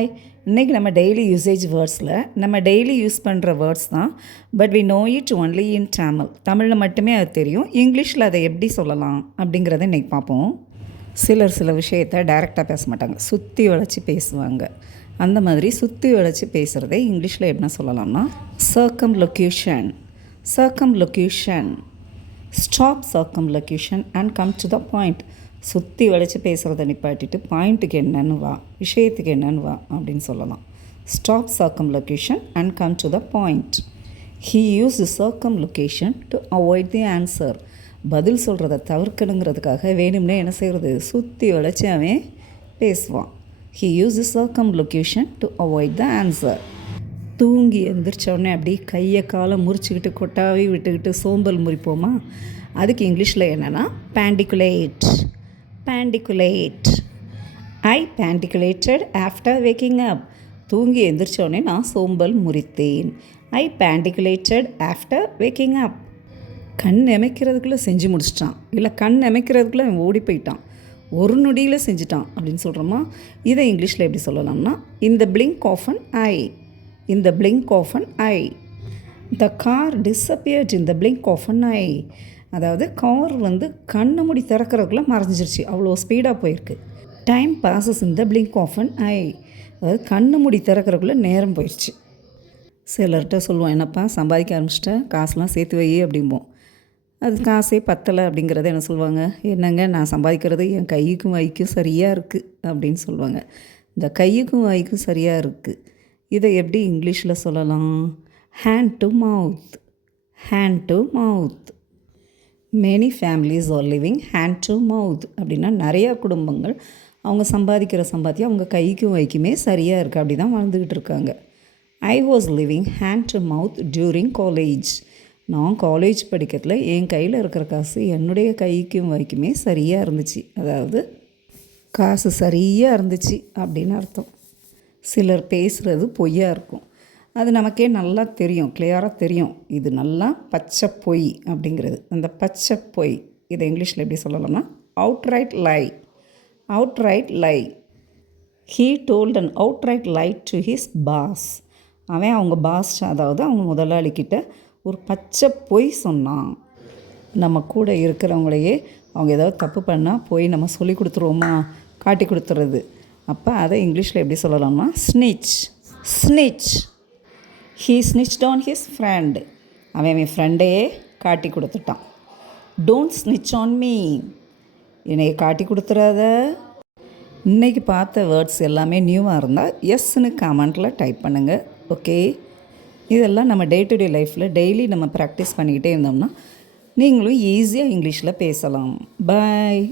Hi. இன்றைக்கி நம்ம daily usage வேர்ட்ஸில் நம்ம டெய்லி யூஸ் பண்ணுற வேர்ட்ஸ் தான். But we know it only in தமிழில் மட்டுமே அது தெரியும். இங்கிலீஷில் அதை எப்படி சொல்லலாம் அப்படிங்கிறத இன்றைக்கி பார்ப்போம். சில விஷயத்தை டைரெக்டாக பேச மாட்டாங்க, சுற்றி வளைச்சி பேசுவாங்க. அந்த மாதிரி சுற்றி வளைச்சி பேசுகிறதை இங்கிலீஷில் என்ன சொல்லலாம்னா circumlocution. Stop circumlocution and come to the point. சுற்றி வளைச்சி பேசுகிறத நிப்பாட்டிட்டு பாயிண்ட்டுக்கு என்னன்னு வா, விஷயத்துக்கு என்னன்னு வா அப்படின்னு சொல்லலாம். Stop circumlocution and come to the point. He use circumlocution to avoid the answer. பதில் சொல்கிறத தவிர்க்கணுங்கிறதுக்காக வேணும்னே என்ன செய்கிறது, சுற்றி வளைச்சி அவன் பேசுவான். He use circumlocution to avoid the answer. தூங்கி எழுந்திரிச்சோடனே அப்படி கையை காலை முறிச்சிக்கிட்டு கொட்டாவி விட்டுக்கிட்டு சோம்பல் முறிப்போமா, அதுக்கு இங்கிலீஷில் என்னென்னா பேண்டிகுலேட். ஐ பேண்டிகுலேட்டட் ஆஃப்டர் வேக்கிங் அப். தூங்கி எழுந்திரிச்சோடனே நான் சோம்பல் முறித்தேன். ஐ பேண்டிகுலேட்டட் ஆஃப்டர் வேக்கிங் அப். கண் எமைக்கிறதுக்குள்ளே செஞ்சு முடிச்சிட்டான், இல்லை கண் எமைக்கிறதுக்குள்ளே அவன் ஓடி போயிட்டான், ஒரு நொடியில் செஞ்சுட்டான் அப்படின்னு சொல்கிறோமா. இதை இங்கிலீஷில் எப்படி சொல்லலாம்னா இந்த blink of an eye. The car disappeared in the blink of an eye. அதாவது கார் கண்ணை மூடி திறக்கிறதுக்குள்ளே மறைஞ்சிருச்சு, அவ்வளோ ஸ்பீடாக போயிருக்கு. Time passes in the blink of an eye. அதாவது கண்ணை மூடி திறக்கிறதுக்குள்ளே நேரம் போயிடுச்சு. சிலர்கிட்ட சொல்லுவோம், என்னப்பா சம்பாதிக்க ஆரம்பிச்சிட்டேன், காசுலாம் சேர்த்து வை அப்படிம்போம். அது காசே பத்தலை அப்படிங்கிறத என்ன சொல்லுவாங்க, என்னங்க நான் சம்பாதிக்கிறது என் கைக்கும் வாய்க்கும் சரியாக இருக்குது அப்படின்னு சொல்லுவாங்க. இந்த கைக்கும் வாய்க்கும் சரியாக இருக்குது, இதை எப்படி இங்கிலீஷில் சொல்லலாம்? Hand to mouth. Many families are living hand to மவுத். அப்படின்னா நிறையா குடும்பங்கள் அவங்க சம்பாதிக்கிற சம்பாத்தியம் அவங்க கைக்கும் வைக்குமே சரியாக இருக்குது, அப்படி தான் வாழ்ந்துக்கிட்டு இருக்காங்க. I was living hand to mouth during college. நான் காலேஜ் படிக்கிறதுல என் கையில் இருக்கிற காசு என்னுடைய கைக்கும் வைக்குமே சரியாக இருந்துச்சு, அதாவது காசு சரியாக இருந்துச்சு அப்படின்னு அர்த்தம். சிலர் பேசுகிறது பொய்யாக இருக்கும், அது நமக்கே நல்லா தெரியும், கிளியராக தெரியும், இது நல்லா பச்சை பொய் அப்படிங்கிறது. அந்த பச்சை பொய் இதை இங்கிலீஷில் எப்படி சொல்லலாம்னா outright lie. He told an outright lie to his boss. அவன் அவங்க பாஸ், அதாவது அவங்க முதலாளிக்கிட்ட ஒரு பச்சை பொய் சொன்னான். நம்ம கூட இருக்கிறவங்களையே அவங்க ஏதாவது தப்பு பண்ணால் போய் நம்ம சொல்லி கொடுத்துருவோமா, காட்டி கொடுத்துறது. அப்போ அதை இங்கிலீஷில் எப்படி சொல்லலாம்னா snitch. He snitched on his friend. அவன் என் ஃப்ரெண்டையே காட்டி கொடுத்துட்டான். Don't snitch on me. என்னையை காட்டி கொடுத்துறாத. இன்றைக்கி பார்த்த வேர்ட்ஸ் எல்லாமே நியூவாக இருந்தால் எஸ்ன்னு கமெண்ட்டில் டைப் பண்ணுங்கள். ஓகே, இதெல்லாம் நம்ம டே டு டே லைஃப்பில் டெய்லி நம்ம ப்ராக்டிஸ் பண்ணிக்கிட்டே இருந்தோம்னா நீங்களும் ஈஸியாக இங்கிலீஷில் பேசலாம். பாய்.